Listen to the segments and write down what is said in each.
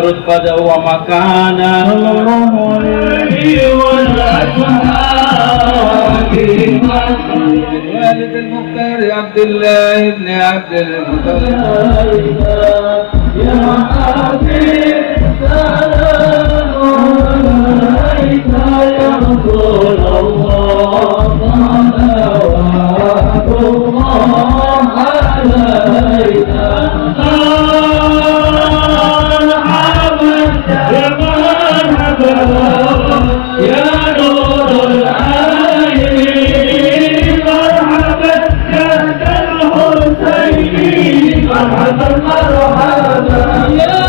رتبة ومكانا صلى الله عليه وسلم والد المختار عبد الله بن عبد المطلب يا حبيب سلام عليك يا رسول الله صلوات الله عليك يا نور العين مرحبا يا الحسين مرحبا مرحبا يا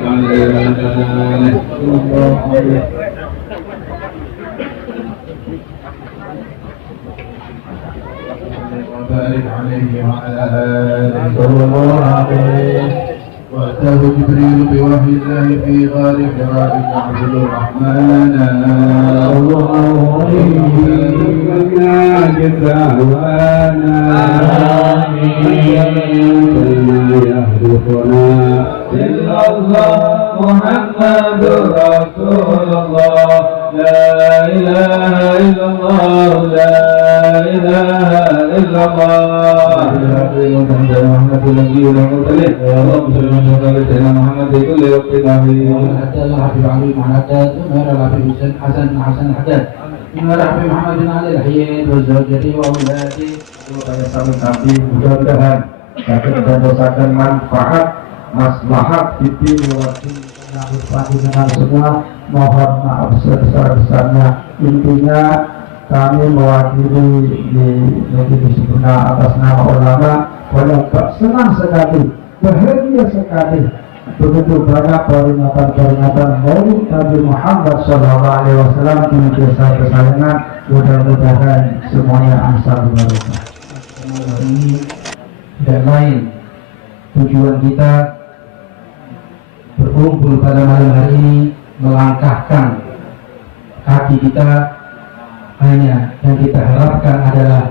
إمام للإنسان وبارك عليه وعلى آله صلى الله عليه وأتاه جبريل بوحي الله في غار حراء يعبد الرحمن إلا الله محمد رسول الله لا إله إلا الله لا إله إلا الله محمد النبي المرسل اللهم صل وسلم على سيدنا محمد في كل وقت آمين. حتى الحبيب علي محمد نور الحبيب حسن الحداد نور الحبيب محمد علي الحيين وزوجته وأولاده supaya kami nabi mudah-mudahan dapat mendatangkan manfaat maslahat di waktu yang berpadu dengan semua. Mohon maaf sebesar-besarnya. Intinya kami mewakili di Majelis Sempurna atas nama ulama Walaupun senang sekali, bahagia sekali begitu banyak peringatan-peringatan Maulid Nabi Muhammad SAW di desa kesayangan. Mudah-mudahan semuanya ansar barokah. Ini tidak lain, tujuan kita berkumpul pada malam hari ini melangkahkan kaki kita hanya yang kita harapkan adalah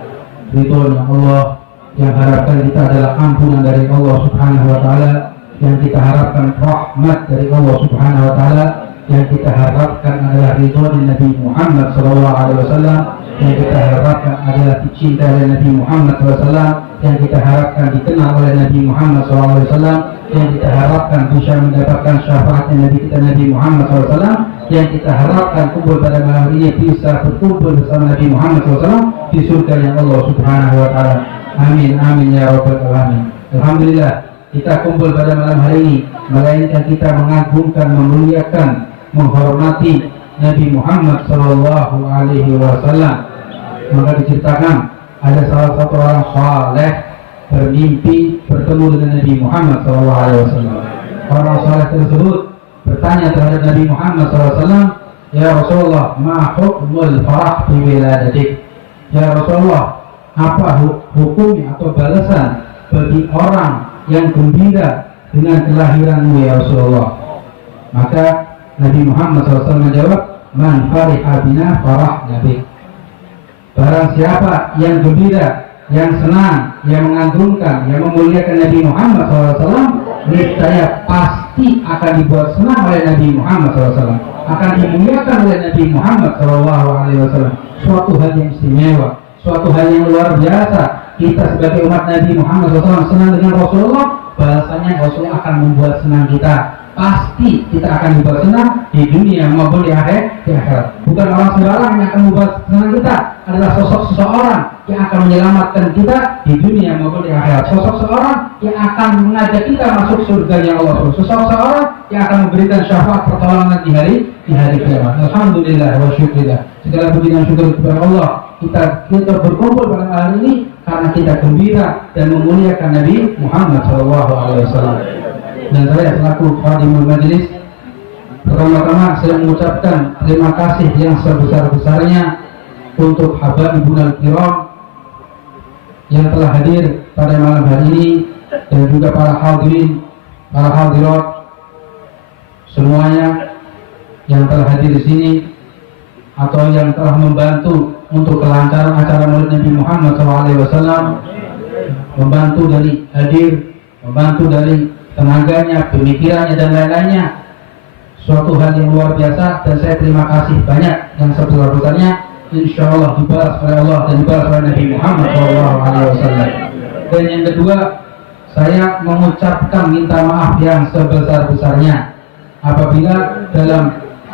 ridhonya Allah, yang harapkan kita adalah ampunan dari Allah Subhanahu wa taala, yang kita harapkan rahmat dari Allah Subhanahu wa taala, yang kita harapkan adalah ridho Nabi Muhammad sallallahu alaihi wasallam, yang kita harapkan adalah dicinta oleh Nabi Muhammad sallallahu alaihi wasallam, yang kita harapkan dikenal oleh Nabi Muhammad sallallahu alaihi wasallam, yang kita harapkan bisa mendapatkan syafaatnya Nabi kita Nabi Muhammad SAW, yang kita harapkan kumpul pada malam ini bisa berkumpul bersama Nabi Muhammad SAW di surga yang Allah Subhanahu wa taala. Amin amin ya rabbal alamin. Alhamdulillah kita kumpul pada malam hari ini melainkan kita mengagungkan, memuliakan, menghormati Nabi Muhammad sallallahu alaihi wasallam. Maka diceritakan ada salah satu orang saleh bermimpi bertemu dengan Nabi Muhammad SAW. Orang saleh tersebut bertanya terhadap Nabi Muhammad SAW, Ya Rasulullah, ma hukmul farah fi wiladatik? Ya Rasulullah, apa hukumnya atau balasan bagi orang yang gembira dengan kelahiranmu ya Rasulullah? Maka Nabi Muhammad SAW menjawab, man fariha bina farah nabi. Barang siapa yang gembira, yang senang, yang mengagungkan, yang memuliakan Nabi Muhammad SAW, niscaya pasti akan dibuat senang oleh Nabi Muhammad SAW, akan dimuliakan oleh Nabi Muhammad SAW. Suatu hal yang istimewa, suatu hal yang luar biasa. Kita sebagai umat Nabi Muhammad SAW senang dengan Rasulullah, bahasanya Rasulullah akan membuat senang kita. Pasti kita akan dibuat senang di dunia maupun di akhirat. Bukan orang sembarang yang akan membuat senang kita, adalah sosok seseorang yang akan menyelamatkan kita di dunia maupun di akhirat. Sosok seseorang yang akan mengajak kita masuk surga Allah. Sosok seseorang yang akan memberikan syafaat pertolongan di hari kiamat. Alhamdulillah wa syukurillah. Segala puji dan syukur kepada Allah. Kita berkumpul pada hari ini karena kita gembira dan memuliakan Nabi Muhammad SAW. Dan saya selaku khadimul majlis, pertama-tama saya mengucapkan terima kasih yang sebesar-besarnya untuk habaibun al-kiram yang telah hadir pada malam hari ini, dan juga para hadirin, para hadirat semuanya yang telah hadir di sini atau yang telah membantu untuk kelancaran acara Maulid Nabi Muhammad SAW, membantu dari hadir, membantu dari tenaganya, pemikirannya dan lain-lainnya. Suatu hal yang luar biasa, dan saya terima kasih banyak yang sebesar-besarnya. Insya Allah dibalas oleh Allah dan dibalas oleh Nabi Muhammad SAW. Dan yang kedua, saya mengucapkan minta maaf yang sebesar-besarnya apabila dalam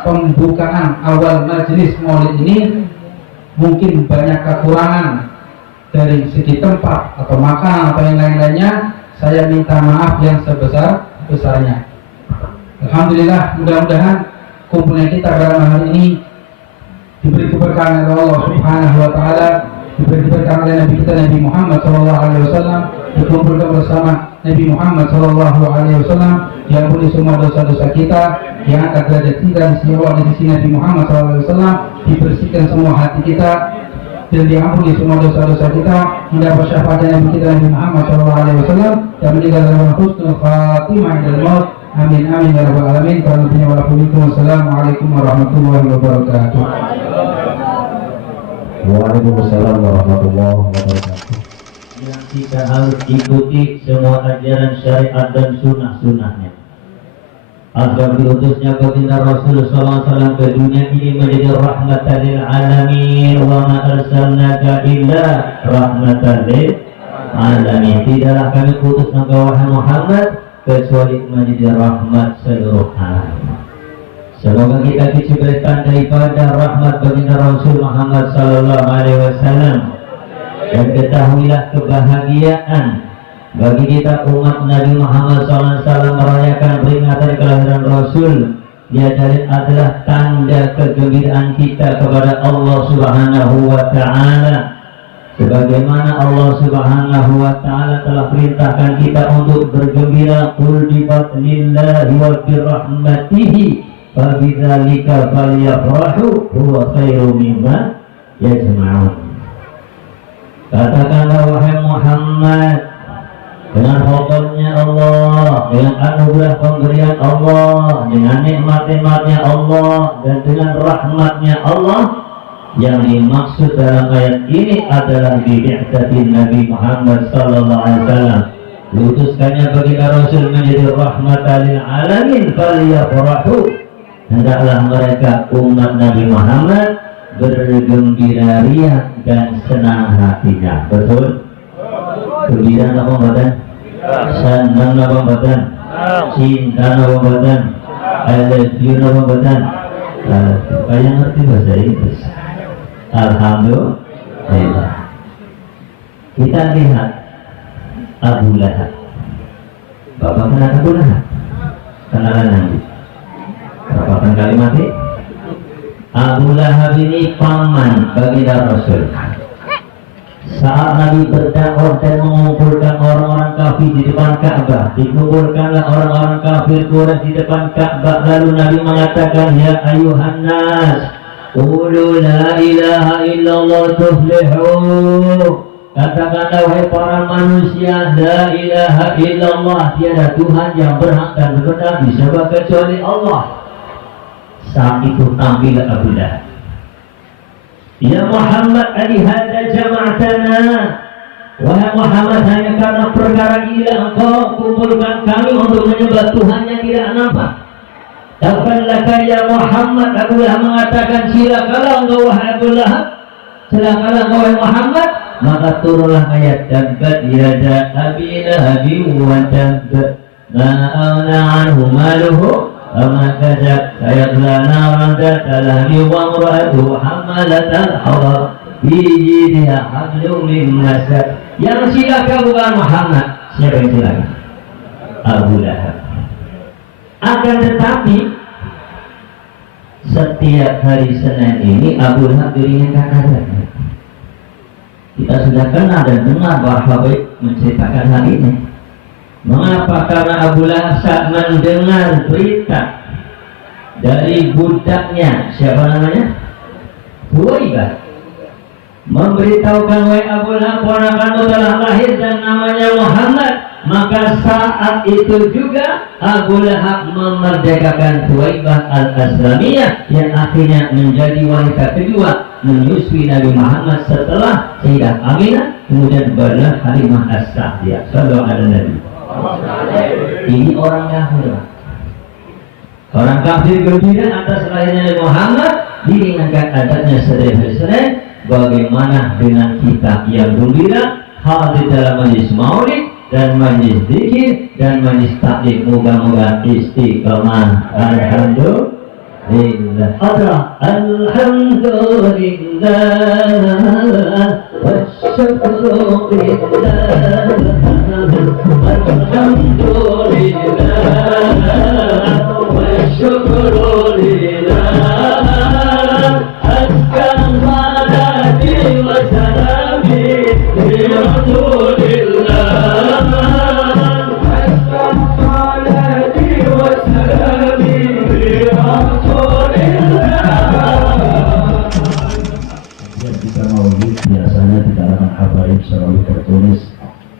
pembukaan awal majelis Maulid ini mungkin banyak kekurangan dari segi tempat atau makanan atau yang lain-lainnya. Saya minta maaf yang sebesar-besarnya. Alhamdulillah, mudah-mudahan kumpulan kita pada hari ini diberi keberkahan oleh Allah Subhanahu wa Ta'ala, diberi keberkahan oleh Nabi kita Nabi Muhammad SAW, dikumpulkan bersama Nabi Muhammad SAW, diampuni semua dosa-dosa kita, diangkat derajat kita di sisi Allah, di sisi Nabi Muhammad SAW, dibersihkan semua hati kita dan diampuni semua dosa-dosa kita, mendapat syafaat Nabi kita Nabi Muhammad SAW, dan meninggal dalam husnul khatimah indal maut. Amin amin ya rabbal alamin. Wassalamualaikum warahmatullahi wabarakatuh. Waalaikumsalam warahmatullahi wabarakatuh. Yang kita harus ikuti semua ajaran syariat dan sunnah-sunnahnya. Agar diutusnya baginda Rasul SAW ke dunia ini menjadi rahmatan lil alamin, wa ma arsalnaka illa rahmatan lil alamin. Tidaklah kami utus engkau wahai Muhammad kecuali menjadi rahmat seluruh alam. Semoga kita diberikan daripada rahmat baginda Rasul Muhammad SAW. Dan ketahuilah kebahagiaan bagi kita umat Nabi Muhammad SAW merayakan peringatan kelahiran Rasul. Dia adalah tanda kegembiraan kita kepada Allah Subhanahu wa Ta'ala. Sebagaimana Allah Subhanahu wa Ta'ala telah perintahkan kita untuk bergembira, qul bi fadlillahi wa bi rahmatihi fa bidzalika falyafrahu huwa khairum mimma yajma'un. Katakanlah wahai Muhammad, dengan fadlnya Allah, dengan anugerah pemberian Allah, dengan nikmat-nikmatnya Allah, dan dengan rahmatnya Allah. Yang dimaksud dalam ayat ini adalah bi'ihdatin Nabi Muhammad sallallahu alaihi wasallam, diutuskannya baginda Rasul menjadi rahmatan lil alamin, falyafrahu, hendaklah mereka umat Nabi Muhammad bergembira ria dan senang hatinya. Betul? Gembira apa badan? Senang apa badan? Cinta apa badan? I love you apa badan? Kayak ngerti bahasa Inggris. Alhamdulillah. Kita lihat Abu Lahab. Bapak kenal Abu Lahab? Kenalan nanti. Berapa kali mati? Abu Lahab ini paman baginda Rasul. Saat Nabi berdakwah dan mengumpulkan orang-orang kafir di depan Ka'bah, dikumpulkanlah orang-orang kafir Quraisy di depan Ka'bah. Lalu Nabi mengatakan, ya ayuhan nas, qulu la ilaha illallah tuflihu. Katakanlah wahai para manusia, la ilaha illallah, tiada Tuhan yang berhak dan benar disembah kecuali Allah. Saat itu tampil Abu Lahab. Ya Muhammad, alihada jama'atana. Wahai Muhammad, hanya karena perkara ini engkau kumpulkan kami untuk menyembah Tuhan yang tidak nampak. Tabalaka ya Muhammad, Abu Lahab mengatakan, silakanlah engkau wahai Abu Lahab, silakanlah engkau wahai Muhammad. Maka turunlah ayat tabbat yada abi lahabin wa tabb ma aghna anhu maluhu وما كذب سيصلى نارا ذات لهب وامرأته حمالة الحطب في جيدها حبل من مسد. Yang silakan bukan Muhammad. Siapa yang silakan? Abu Lahab. Akan tetapi setiap hari Senin ini Abu Lahab diringankan azabnya. Kita sudah kenal dan dengar bahwa Habib menceritakan hal ini. Mengapa? Karena Abu Lahab saat mendengar berita dari budaknya, siapa namanya? Thuwaibah, memberitahukan, wahai Abu Lahab, ponakanmu telah lahir dan namanya Muhammad. Maka saat itu juga Abu Lahab memerdekakan Thuwaibah al-Aslamiyah yang akhirnya menjadi wanita kedua menyusui Nabi Muhammad setelah Sayyidah Aminah, kemudian barulah Halimah as-Sa'diyah. Sallallahu alaihi wasallam. Ini orang kafir. Orang kafir gembira atas lahirnya Nabi Muhammad, diringankan adatnya setiap hari Senin. Bagaimana dengan kita yang gembira hadir dalam majlis maulid dan majlis zikir dan majlis taklim? Moga-moga istiqamah. Alhamdulillah. Alhamdulillah wasyukru lillah. Alhamdulillah wasyukru lillah. Askan salati wa salami li Rasulillah. Askan salati wa salami li Rasulillah. Ketika maulid biasanya di kalangan habaib selalu tertulis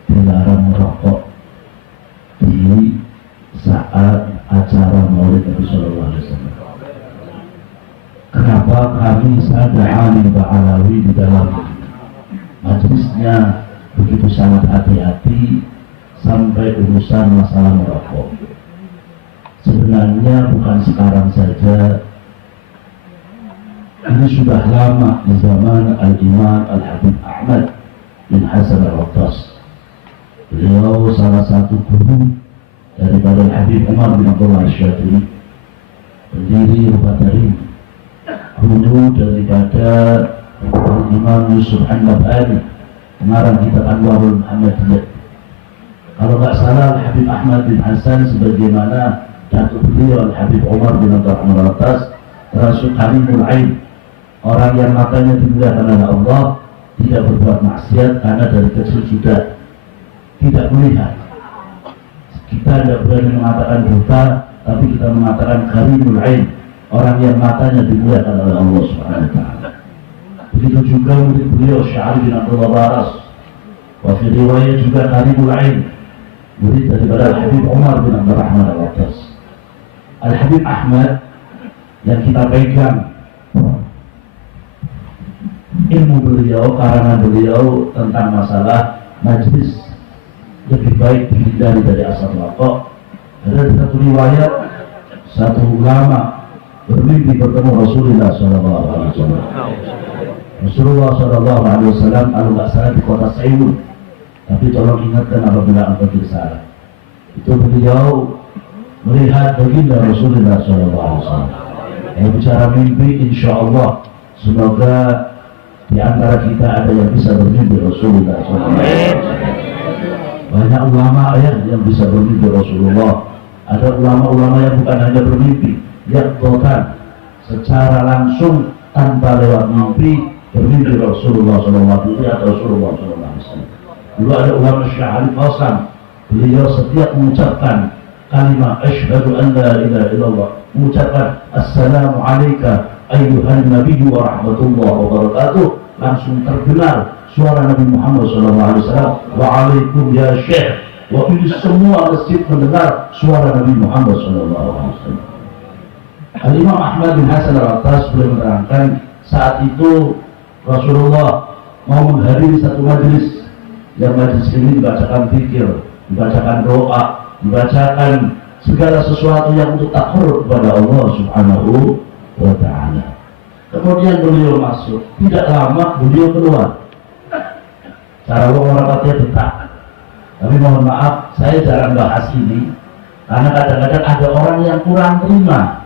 dilarang merokok di saat acara maulid Nabi Sallallahu Alaihi Wasallam. Kenapa kami ada alim Ba'alawi di dalam majelisnya begitu sangat hati-hati sampai urusan masalah merokok? Sebenarnya bukan sekarang saja, ini sudah lama di zaman Al-Imam Al-Habib Ahmad bin Hasan Al-Attas. Beliau salah satu guru daripada Habib Umar bin Abdullah Al-Syafi'i, pendiri Rubatarim, guru daripada Imam Yusuf An-Nabhani, pengarang kitab Anwarul Muhammadiyah. Kalau nggak salah, Habib Ahmad bin Hasan sebagaimana datuk beliau Habib Umar bin Abdullah Al-Attas termasuk Halimul Ain, orang yang matanya dimuliakan oleh Allah, tidak berbuat maksiat karena dari kecil sudah tidak melihat. Kita tidak berani mengatakan buta, tapi kita mengatakan karimul ain, orang yang matanya dimuliakan oleh Allah Subhanahu wa taala. Begitu juga murid beliau Sya'ari bin Abdullah Baras. Wa fi riwayat juga karimul ain, murid daripada Al-Habib Umar bin Abdurrahman Al-Attas. Al-Habib Ahmad yang kita pegang ilmu beliau, karangan beliau tentang masalah majlis lebih baik dihindari dari asal rokok. Ada satu riwayat, satu ulama bermimpi bertemu Rasulullah SAW. Rasulullah SAW kalau nggak salah di kota Seoul, tapi tolong ingatkan apabila engkau tidak salah. Itu beliau melihat baginda Rasulullah SAW. Yang bicara mimpi, insya Allah semoga di antara kita ada yang bisa bermimpi Rasulullah SAW. Banyak ulama yang bisa bermimpi Rasulullah. Ada ulama-ulama yang bukan hanya bermimpi, yang bahkan secara langsung tanpa lewat mimpi bermimpi Rasulullah SAW atau Rasulullah SAW. Dulu ada ulama Syekh Qasim, beliau setiap mengucapkan kalimat asyhadu an la ilaha illallah, mengucapkan assalamu alayka ayyuhan nabiyyu wa rahmatullahi wa barakatuh, langsung terdengar suara Nabi Muhammad SAW. Wa'alaikum ya Syekh. Wa ini semua masjid mendengar suara Nabi Muhammad SAW. Al-Imam Ahmad bin Hasan al-Attas beliau menerangkan saat itu Rasulullah mau menghadiri satu majelis, yang majelis ini dibacakan zikir, dibacakan doa, dibacakan segala sesuatu yang untuk takarrub kepada Allah Subhanahu wa ta'ala. Kemudian beliau masuk, tidak lama beliau keluar. Cara orang katanya betah. Tapi mohon maaf, saya jarang bahas ini karena kadang-kadang ada orang yang kurang terima.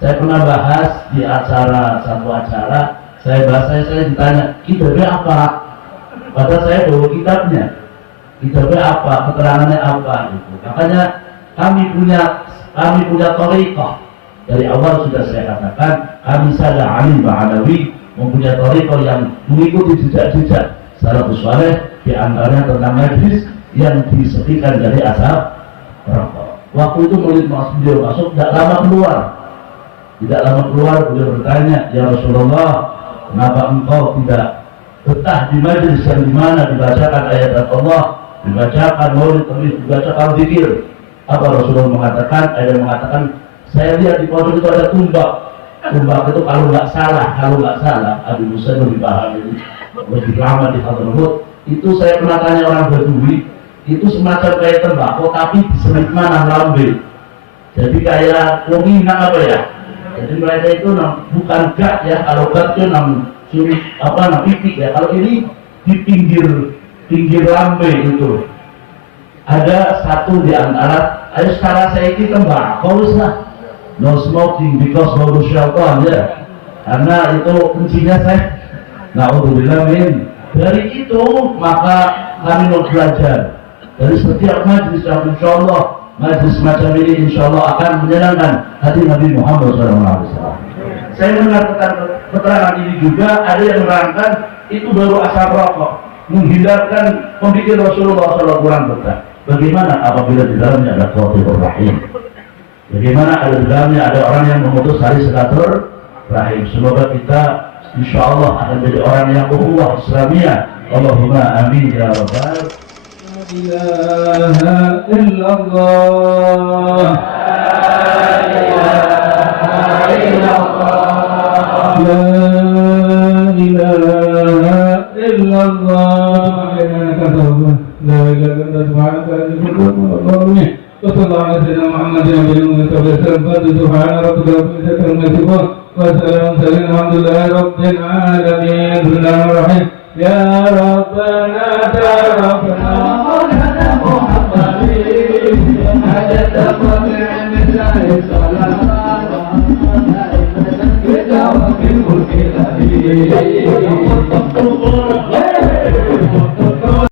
Saya pernah bahas di satu acara, saya ditanya, kitabnya apa? Padahal saya bawa kitabnya. Kitabnya apa? Keterangannya apa? Gitu. Makanya kami punya thariqah. Dari awal sudah saya katakan, kami sada alim ba'alawi mempunyai thariqah yang mengikuti jejak-jejak salafus saleh, di antaranya tentang majlis yang disepikan dari asap rokok. Waktu itu melihat beliau masuk, tidak lama keluar. Tidak lama keluar, beliau bertanya, ya Rasulullah, kenapa engkau tidak betah di majlis yang dimana dibacakan ayat Allah, dibacakan maulid, dibacakan zikir? Apa Rasulullah mengatakan? Ada yang mengatakan, saya lihat di pojok itu ada tumbak. Tumbak itu kalau nggak salah, Abu Musa lebih paham ini, lebih lama di Hadramut. Itu saya pernah tanya orang Badui, itu semacam kayak tembakau tapi diselip mana lambe. Jadi kayak wongina apa ya? Jadi mereka itu bukan gat ya, kalau gat itu pipik ya. Kalau ini di pinggir lambe itu. Ada satu di antara, ayo sekarang saya ini tembakau lah. No smoking because baru syaitan ya. Karena itu kuncinya saya. Na'udzubillah min. Dari itu maka kami mau belajar dari setiap majlis yang insyaallah majlis macam ini insyaallah akan menyenangkan hati Nabi Muhammad SAW. Saya mendengar keterangan ini juga ada yang menerangkan itu baru asal rokok, menghindarkan pembikin Rasulullah SAW. Bagaimana apabila di dalamnya ada qatilur rahim? Bagaimana di dalamnya ada orang yang memutus tali silaturahim? Semoga kita insyaallah akan jadi orang yang ukhuwah Islamiyah. Allahumma amin ya rabbal. La ilaha illallah. La ilaha illallah. La ilaha illallah. وصلى على سيدنا محمد وعلى اله وسلم. سبحان ربك رب العزة عما يصفون وسلام الحمد لله رب العالمين. بسم الله الرحمن الرحيم. يا ربنا تعرفنا مولانا محمد حاجة قطع من الله صلاة وفي الملك